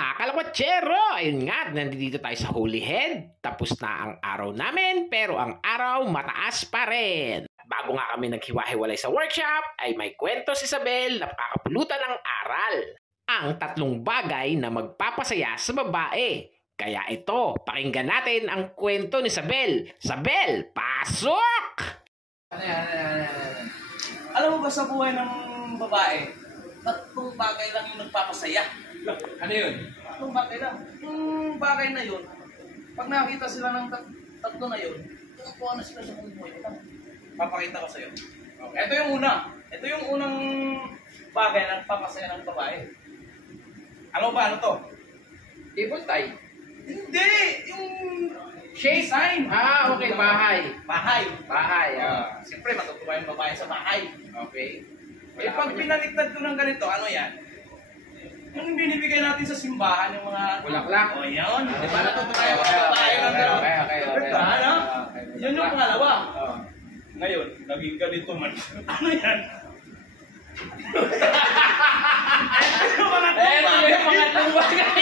mga kalawatsero! Ayun nga, nandito tayo sa Holy Head. Tapos na ang araw namin, pero ang araw mataas pa rin. Bago nga kami naghiwa-hiwalay sa workshop, ay may kwento si Isabel na kakapulutan ng aral. Ang 3 bagay na magpapasaya sa babae. Kaya ito, pakinggan natin ang kwento ni Isabel. Isabel, pasok! Alam mo ba sa buhay ng babae, 3 bagay lang yung nagpapasaya. Ano yun? 3 bagay lang. Yung bagay na yun, pag nakita sila ng tatlo na yun, tumapuan na sila sa buhay nila. Papakita ko sa'yo. Okay. Ito yung una. Ito yung unang bagay na nagpapasaya ng babae. Alam mo ba ano to? Table tie. Hindi! Yung Shape. design. Ah, okay. Bahay. Bahay. Bahay. Siyempre, matutuwa yung babae sa bahay. Okay. Pag pinaliktad ko ng ganito, ano yan? Yung binibigay natin sa simbahan, yung mga... Bulaklak. O yun. Di ba natutuwa yung mga babae ng gano'n? Okay. Diba, ano? Yun yung pangalawa. Oh. Ngayon, naging ganito man. Ano yan? Ito yung pangatlong bagay.